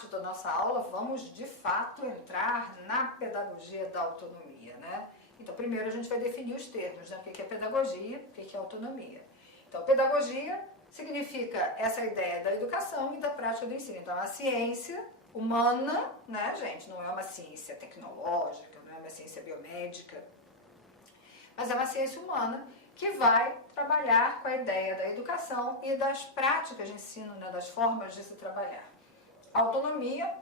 parte da nossa aula, vamos de fato entrar na pedagogia da autonomia, né? Então, primeiro a gente vai definir os termos, né? O que é pedagogia, o que é autonomia. Então, pedagogia significa essa ideia da educação e da prática do ensino. Então, a ciência humana, né, gente? Não é uma ciência tecnológica, não é uma ciência biomédica, mas é uma ciência humana que vai trabalhar com a ideia da educação e das práticas de ensino, né, das formas de se trabalhar. Autonomia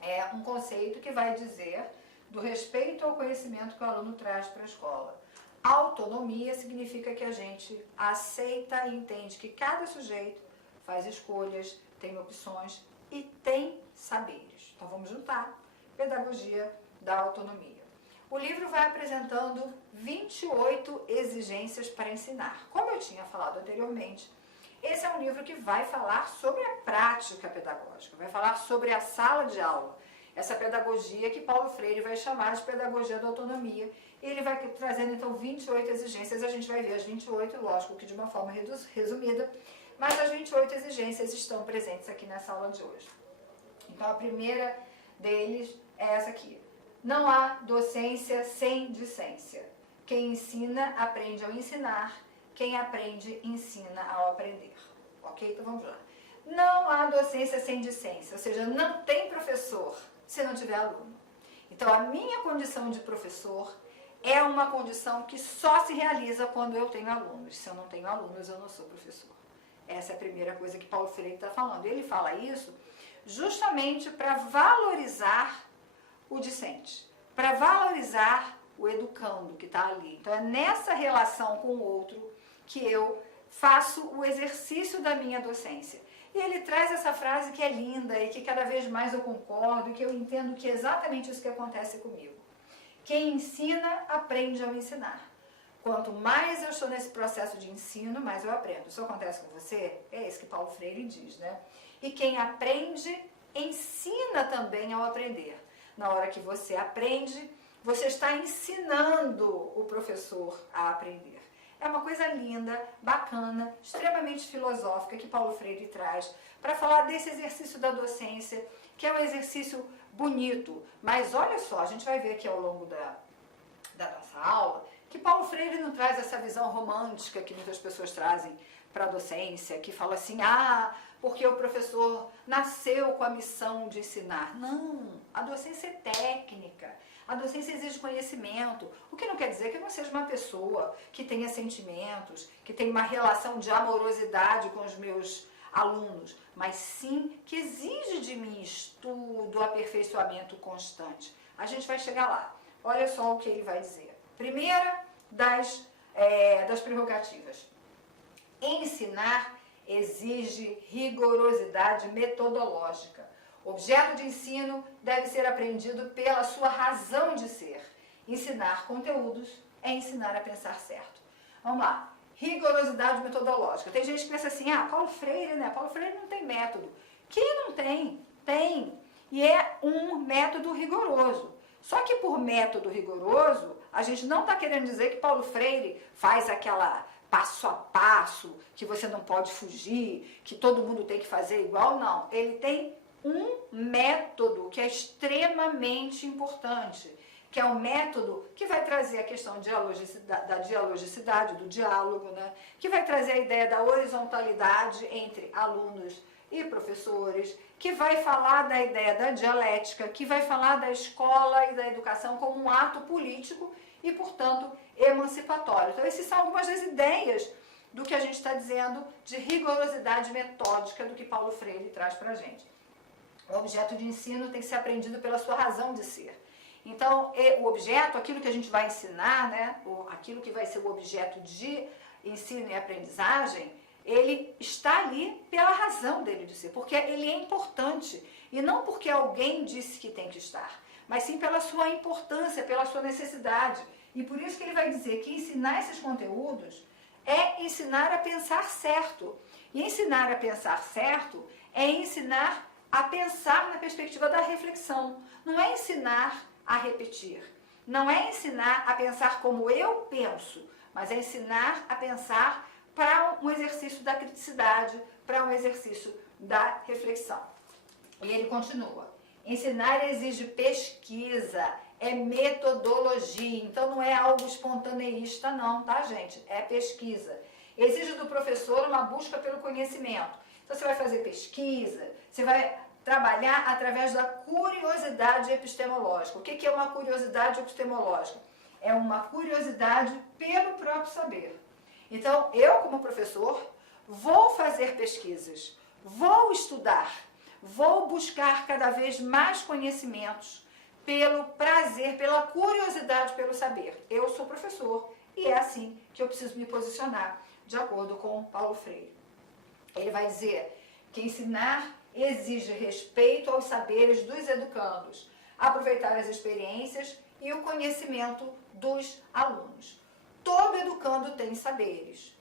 é um conceito que vai dizer do respeito ao conhecimento que o aluno traz para a escola. Autonomia significa que a gente aceita e entende que cada sujeito faz escolhas, tem opções e tem saberes. Então vamos juntar pedagogia da autonomia. O livro vai apresentando 28 exigências para ensinar. Como eu tinha falado anteriormente, esse é um livro que vai falar sobre a prática pedagógica, vai falar sobre a sala de aula, essa pedagogia que Paulo Freire vai chamar de pedagogia da autonomia. Ele vai trazendo então 28 exigências, a gente vai ver as 28, lógico que de uma forma resumida, mas as 28 exigências estão presentes aqui nessa aula de hoje. Então a primeira deles é essa aqui. Não há docência sem discência. Quem ensina, aprende ao ensinar. Quem aprende, ensina ao aprender. Ok? Então vamos lá. Não há docência sem discência, ou seja, não tem professor se não tiver aluno. Então a minha condição de professor é uma condição que só se realiza quando eu tenho alunos. Se eu não tenho alunos, eu não sou professor. Essa é a primeira coisa que Paulo Freire está falando. Ele fala isso justamente para valorizar o discente, para valorizar o educando que está ali. Então é nessa relação com o outro que eu faço o exercício da minha docência. E ele traz essa frase que é linda e que cada vez mais eu concordo e que eu entendo que é exatamente isso que acontece comigo. Quem ensina, aprende ao ensinar. Quanto mais eu estou nesse processo de ensino, mais eu aprendo. Isso acontece com você? É isso que Paulo Freire diz, né? E quem aprende, ensina também ao aprender. Na hora que você aprende, você está ensinando o professor a aprender. É uma coisa linda, bacana, extremamente filosófica que Paulo Freire traz para falar desse exercício da docência, que é um exercício bonito. Mas olha só, a gente vai ver aqui ao longo da nossa aula que Paulo Freire não traz essa visão romântica que muitas pessoas trazem para a docência, que fala assim, porque o professor nasceu com a missão de ensinar. Não, a docência é técnica, a docência exige conhecimento, o que não quer dizer que eu não seja uma pessoa que tenha sentimentos, que tenha uma relação de amorosidade com os meus alunos, mas sim que exige de mim estudo, aperfeiçoamento constante. A gente vai chegar lá. Olha só o que ele vai dizer. Primeira das prerrogativas. Ensinar exige rigorosidade metodológica. Objeto de ensino deve ser aprendido pela sua razão de ser. Ensinar conteúdos é ensinar a pensar certo. Vamos lá. Rigorosidade metodológica. Tem gente que pensa assim, Paulo Freire, né? Paulo Freire não tem método. Quem não tem? Tem. E é um método rigoroso. Só que por método rigoroso, a gente não está querendo dizer que Paulo Freire faz aquela passo a passo, que você não pode fugir, que todo mundo tem que fazer igual, não. Ele tem um método que é extremamente importante, que é um método que vai trazer a questão da dialogicidade, do diálogo, né? Que vai trazer a ideia da horizontalidade entre alunos e professores, que vai falar da ideia da dialética, que vai falar da escola e da educação como um ato político e, portanto, emancipatório. Então, essas são algumas das ideias do que a gente está dizendo de rigorosidade metódica do que Paulo Freire traz para a gente. O objeto de ensino tem que ser aprendido pela sua razão de ser. Então, o objeto, aquilo que a gente vai ensinar, né, aquilo que vai ser o objeto de ensino e aprendizagem, ele está ali pela razão dele de ser, porque ele é importante, e não porque alguém disse que tem que estar, mas sim pela sua importância, pela sua necessidade. E por isso que ele vai dizer que ensinar esses conteúdos é ensinar a pensar certo. E ensinar a pensar certo é ensinar a pensar na perspectiva da reflexão. Não é ensinar a repetir. Não é ensinar a pensar como eu penso, mas é ensinar a pensar para um exercício da criticidade, para um exercício da reflexão. E ele continua. Ensinar exige pesquisa, é metodologia. Então não é algo espontaneísta não, tá, gente? É pesquisa. Exige do professor uma busca pelo conhecimento. Então você vai fazer pesquisa, você vai trabalhar através da curiosidade epistemológica. O que é uma curiosidade epistemológica? É uma curiosidade pelo próprio saber. Então, eu como professor, vou fazer pesquisas, vou estudar, vou buscar cada vez mais conhecimentos pelo prazer, pela curiosidade pelo saber. Eu sou professor e é assim que eu preciso me posicionar, de acordo com Paulo Freire. Ele vai dizer que ensinar exige respeito aos saberes dos educandos, aproveitar as experiências e o conhecimento dos alunos. Todo educando tem saberes.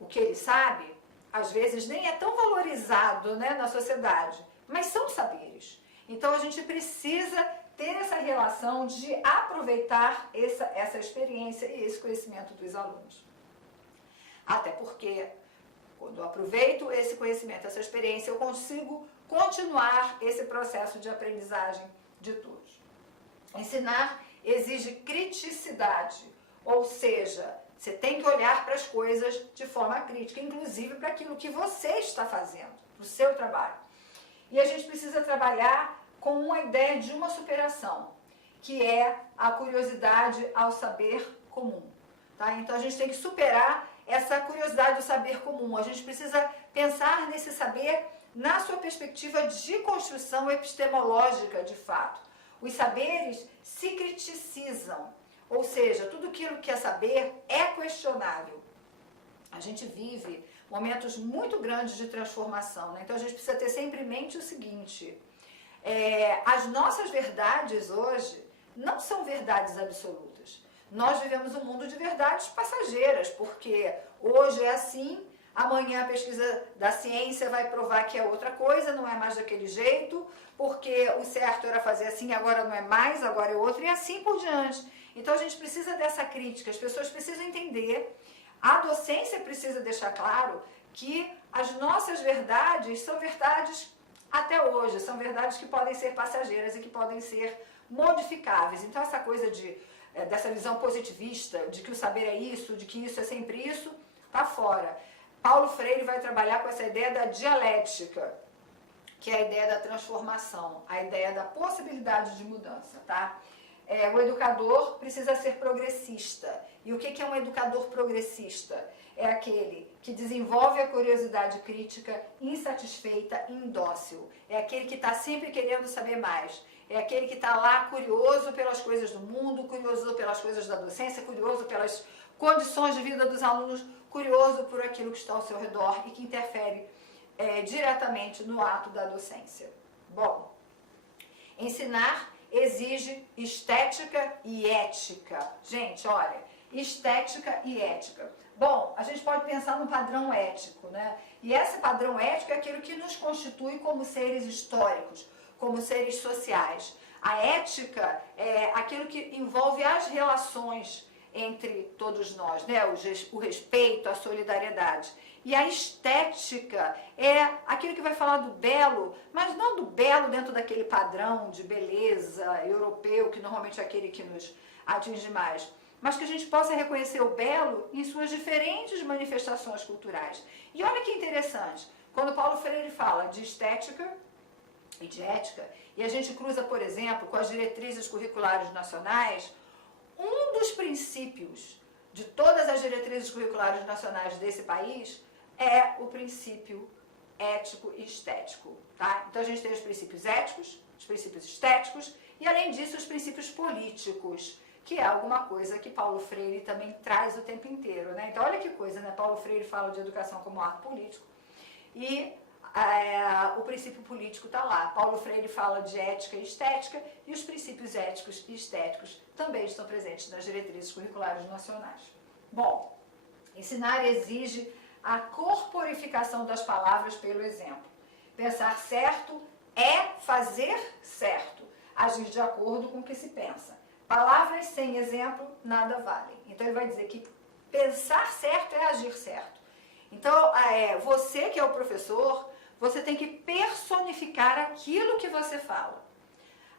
O que ele sabe, às vezes, nem é tão valorizado, né, na sociedade, mas são saberes. Então, a gente precisa ter essa relação de aproveitar essa experiência e esse conhecimento dos alunos. Até porque, quando eu aproveito esse conhecimento, essa experiência, eu consigo continuar esse processo de aprendizagem de todos. Ensinar exige criticidade, ou seja, você tem que olhar para as coisas de forma crítica, inclusive para aquilo que você está fazendo, para o seu trabalho. E a gente precisa trabalhar com uma ideia de uma superação, que é a curiosidade ao saber comum. Tá? Então a gente tem que superar essa curiosidade do saber comum. A gente precisa pensar nesse saber na sua perspectiva de construção epistemológica, de fato. Os saberes se criticizam, ou seja, tudo aquilo que é saber é questionável. A gente vive momentos muito grandes de transformação, né? Então a gente precisa ter sempre em mente o seguinte: as nossas verdades hoje não são verdades absolutas. Nós vivemos um mundo de verdades passageiras, porque hoje é assim, amanhã a pesquisa da ciência vai provar que é outra coisa, não é mais daquele jeito, porque o certo era fazer assim, agora não é mais, agora é outro, e assim por diante. Então a gente precisa dessa crítica, as pessoas precisam entender, a docência precisa deixar claro que as nossas verdades são verdades até hoje, são verdades que podem ser passageiras e que podem ser modificáveis. Então essa coisa dessa visão positivista, de que o saber é isso, de que isso é sempre isso, está fora. Paulo Freire vai trabalhar com essa ideia da dialética, que é a ideia da transformação, a ideia da possibilidade de mudança, tá? O educador precisa ser progressista. E o que é um educador progressista? É aquele que desenvolve a curiosidade crítica insatisfeita e indócil. É aquele que está sempre querendo saber mais. É aquele que está lá curioso pelas coisas do mundo, curioso pelas coisas da docência, curioso pelas condições de vida dos alunos, curioso por aquilo que está ao seu redor e que interfere diretamente no ato da docência. Bom, ensinar exige estética e ética. Gente, olha, estética e ética. Bom, a gente pode pensar num padrão ético, né? E esse padrão ético é aquilo que nos constitui como seres históricos, como seres sociais. A ética é aquilo que envolve as relações entre todos nós, né? O respeito, a solidariedade. E a estética é aquilo que vai falar do belo, mas não do belo dentro daquele padrão de beleza europeu, que normalmente é aquele que nos atinge mais, mas que a gente possa reconhecer o belo em suas diferentes manifestações culturais. E olha que interessante, quando Paulo Freire fala de estética e de ética, e a gente cruza, por exemplo, com as diretrizes curriculares nacionais, um dos princípios de todas as diretrizes curriculares nacionais desse país é o princípio ético e estético, tá? Então a gente tem os princípios éticos, os princípios estéticos e, além disso, os princípios políticos, que é alguma coisa que Paulo Freire também traz o tempo inteiro, né? Então olha que coisa, né? Paulo Freire fala de educação como ato político e o princípio político está lá. Paulo Freire fala de ética e estética e os princípios éticos e estéticos também estão presentes nas diretrizes curriculares nacionais. Bom, ensinar exige a corporificação das palavras pelo exemplo. Pensar certo é fazer certo, agir de acordo com o que se pensa. Palavras sem exemplo nada valem. Então ele vai dizer que pensar certo é agir certo. Então, você que é o professor, você tem que personificar aquilo que você fala.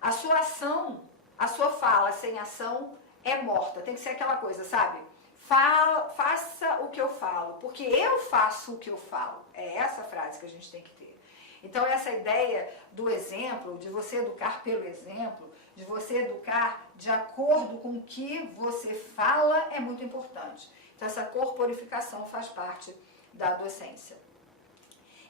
A sua ação, a sua fala sem ação é morta. Tem que ser aquela coisa, sabe? Faça o que eu falo, porque eu faço o que eu falo. É essa frase que a gente tem que ter. Então, essa ideia do exemplo, de você educar pelo exemplo, de você educar de acordo com o que você fala, é muito importante. Então, essa corporificação faz parte da docência.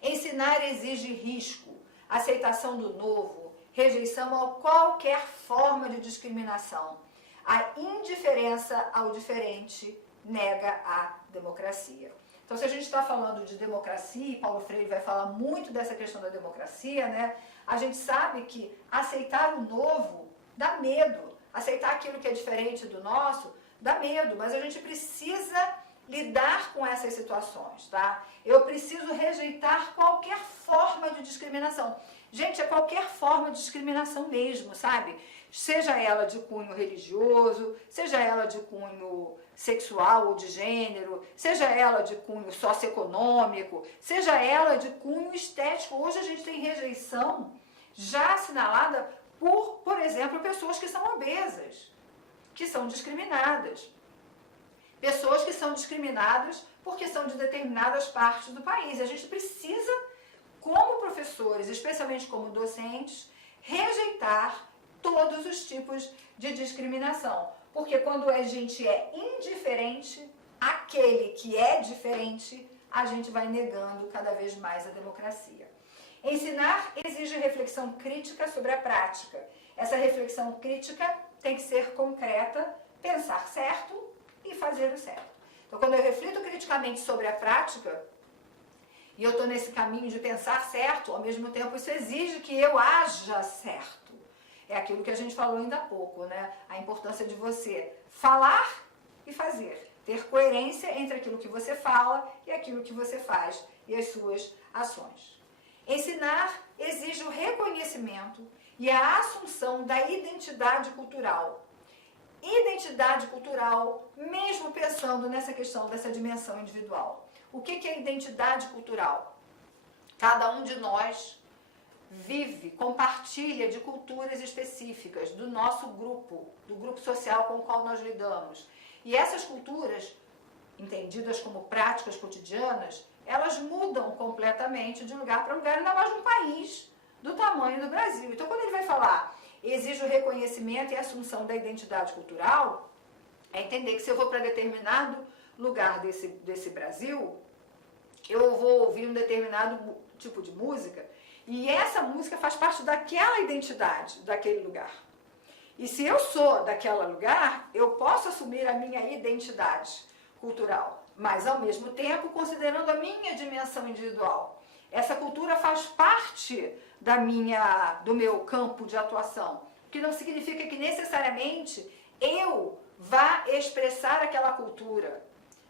Ensinar exige risco, aceitação do novo, rejeição a qualquer forma de discriminação. A indiferença ao diferente nega a democracia. Então, se a gente está falando de democracia, e Paulo Freire vai falar muito dessa questão da democracia, né? A gente sabe que aceitar o novo dá medo. Aceitar aquilo que é diferente do nosso dá medo, mas a gente precisa lidar com essas situações, tá? Eu preciso rejeitar qualquer forma de discriminação. Gente, é qualquer forma de discriminação mesmo, sabe? Seja ela de cunho religioso, seja ela de cunho sexual ou de gênero, seja ela de cunho socioeconômico, seja ela de cunho estético. Hoje a gente tem rejeição já assinalada por exemplo, pessoas que são obesas, que são discriminadas. Pessoas que são discriminadas porque são de determinadas partes do país. A gente precisa, como professores, especialmente como docentes, rejeitar todos os tipos de discriminação. Porque quando a gente é indiferente, aquele que é diferente, a gente vai negando cada vez mais a democracia. Ensinar exige reflexão crítica sobre a prática. Essa reflexão crítica tem que ser concreta, pensar certo e fazer o certo. Então, quando eu reflito criticamente sobre a prática, e eu estou nesse caminho de pensar certo, ao mesmo tempo isso exige que eu haja certo. É aquilo que a gente falou ainda há pouco, né? A importância de você falar e fazer. Ter coerência entre aquilo que você fala e aquilo que você faz e as suas ações. Ensinar exige o reconhecimento e a assunção da identidade cultural. Identidade cultural, mesmo pensando nessa questão dessa dimensão individual. O que é identidade cultural? Cada um de nós vive, compartilha de culturas específicas do nosso grupo, do grupo social com o qual nós lidamos. E essas culturas, entendidas como práticas cotidianas, elas mudam completamente de lugar para lugar, ainda mais num país do tamanho do Brasil. Então, quando ele vai falar, exige o reconhecimento e a assunção da identidade cultural, é entender que se eu vou para determinado lugar desse Brasil, eu vou ouvir um determinado tipo de música, e essa música faz parte daquela identidade, daquele lugar. E se eu sou daquele lugar, eu posso assumir a minha identidade cultural, mas ao mesmo tempo considerando a minha dimensão individual. Essa cultura faz parte do meu campo de atuação, que não significa que necessariamente eu vá expressar aquela cultura,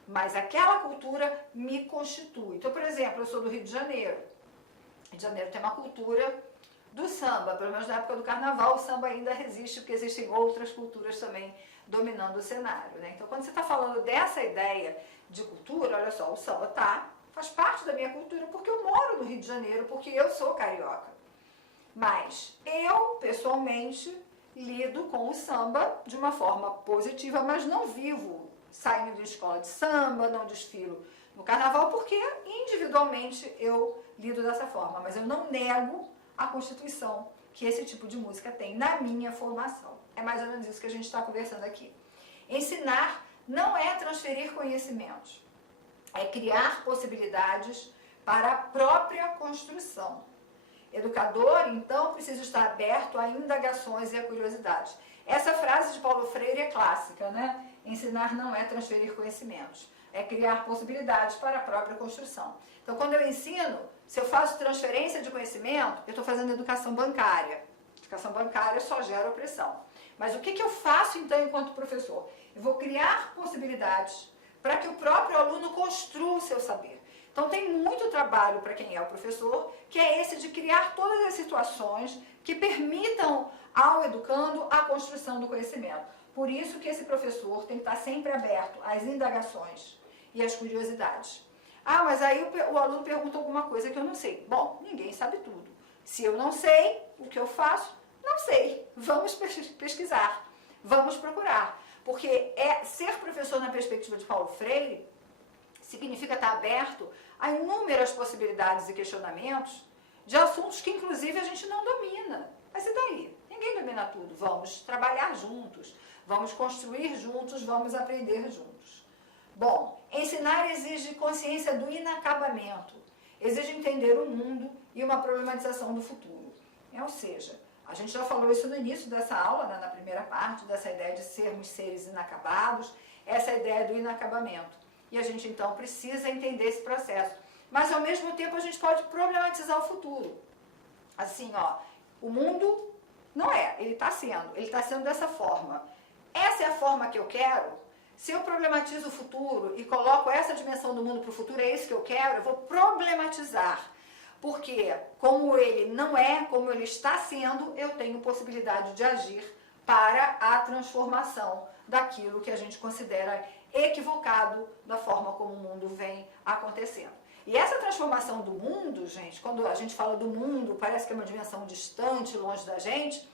mas aquela cultura me constitui. Então, por exemplo, eu sou do Rio de Janeiro. Rio de Janeiro tem uma cultura do samba, pelo menos na época do carnaval o samba ainda resiste, porque existem outras culturas também dominando o cenário, né? Então, quando você está falando dessa ideia de cultura, olha só, o samba faz parte da minha cultura porque eu moro no Rio de Janeiro, porque eu sou carioca. Mas eu, pessoalmente, lido com o samba de uma forma positiva, mas não vivo saindo de escola de samba, não desfilo no carnaval, porque individualmente eu lido dessa forma. Mas eu não nego a constituição que esse tipo de música tem na minha formação. É mais ou menos isso que a gente está conversando aqui. Ensinar não é transferir conhecimentos, é criar possibilidades para a própria construção. Educador, então, precisa estar aberto a indagações e a curiosidades. Essa frase de Paulo Freire é clássica, né? Ensinar não é transferir conhecimentos, é criar possibilidades para a própria construção. Então, quando eu ensino, se eu faço transferência de conhecimento, eu estou fazendo educação bancária. Educação bancária só gera opressão. Mas o que eu faço, então, enquanto professor? Eu vou criar possibilidades para que o próprio aluno construa o seu saber. Então, tem muito trabalho para quem é o professor, que é esse de criar todas as situações que permitam ao educando a construção do conhecimento. Por isso que esse professor tem que estar sempre aberto às indagações e às curiosidades. Ah, mas aí o aluno pergunta alguma coisa que eu não sei. Bom, ninguém sabe tudo. Se eu não sei, o que eu faço? Não sei. Vamos pesquisar, vamos procurar. Porque ser professor na perspectiva de Paulo Freire significa estar aberto a inúmeras possibilidades e questionamentos de assuntos que, inclusive, a gente não domina. Mas e daí? Ninguém domina tudo. Vamos trabalhar juntos, vamos construir juntos, vamos aprender juntos. Bom, ensinar exige consciência do inacabamento, exige entender o mundo e uma problematização do futuro. Ou seja, a gente já falou isso no início dessa aula, né, na primeira parte, dessa ideia de sermos seres inacabados, essa ideia do inacabamento. E a gente, então, precisa entender esse processo. Mas, ao mesmo tempo, a gente pode problematizar o futuro. Assim, ó, o mundo não é, ele está sendo dessa forma. Essa é a forma que eu quero? Se eu problematizo o futuro e coloco essa dimensão do mundo para o futuro, é isso que eu quero, eu vou problematizar. Porque, como ele não é, como ele está sendo, eu tenho possibilidade de agir para a transformação daquilo que a gente considera equivocado da forma como o mundo vem acontecendo. E essa transformação do mundo, gente, quando a gente fala do mundo, parece que é uma dimensão distante, longe da gente,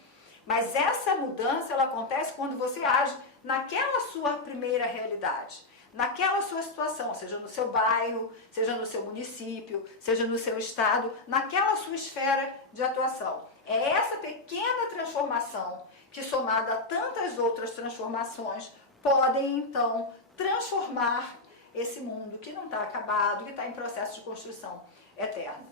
mas essa mudança, ela acontece quando você age naquela sua primeira realidade, naquela sua situação, seja no seu bairro, seja no seu município, seja no seu estado, naquela sua esfera de atuação. É essa pequena transformação que, somada a tantas outras transformações, podem, então, transformar esse mundo que não está acabado, que está em processo de construção eterna.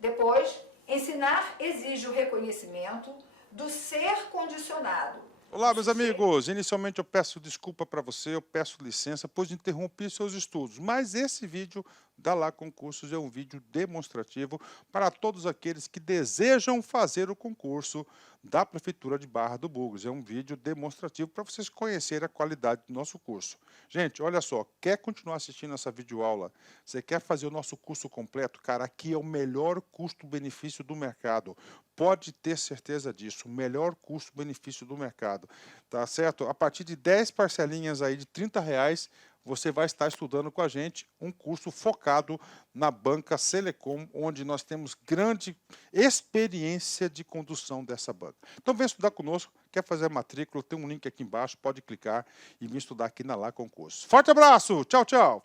Depois, ensinar exige o reconhecimento do ser condicionado. Olá, meus amigos. Inicialmente eu peço desculpa para você, eu peço licença, pois interrompi seus estudos. Mas esse vídeo da Lá Concursos é um vídeo demonstrativo para todos aqueles que desejam fazer o concurso da Prefeitura de Barra do Bugres. É um vídeo demonstrativo para vocês conhecerem a qualidade do nosso curso. Gente, olha só, quer continuar assistindo essa videoaula? Você quer fazer o nosso curso completo? Cara, aqui é o melhor custo-benefício do mercado. Pode ter certeza disso, o melhor custo-benefício do mercado, tá certo? A partir de 10 parcelinhas aí de R$30, você vai estar estudando com a gente um curso focado na banca Selecom, onde nós temos grande experiência de condução dessa banca. Então vem estudar conosco, quer fazer a matrícula, tem um link aqui embaixo, pode clicar e vir estudar aqui na Lá Concursos. Forte abraço, tchau, tchau!